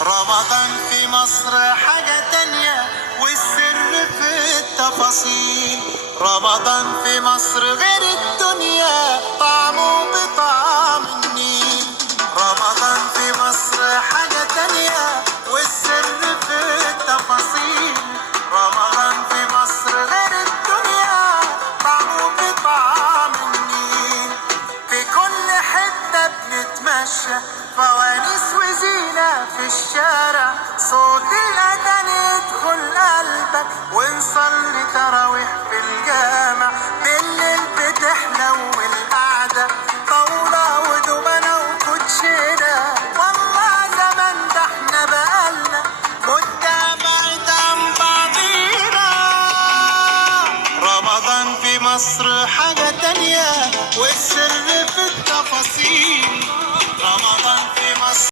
رمضان في مصر حاجة تانية، والسر في التفاصيل. رمضان في مصر غير الدنيا، طعمه بطعم النيل. رمضان في مصر حاجة تانية، والسر في التفاصيل. رمضان في مصر غير الدنيا، طعمه بطعم النيل. في كل حتة بنتمشى، فوانيس وزينة في الشارع، صوت الأذان يدخل قلبك، ونصلي تراويح في الجامع. بالليل بتحلو القعدة، طاولة ودومنة وكوتشينة. والله زمان ده احنا بقالنا مدة بعيد عن بعضينا. رمضان في مصر حاجة تانية، والسر في التفاصيل. رمضان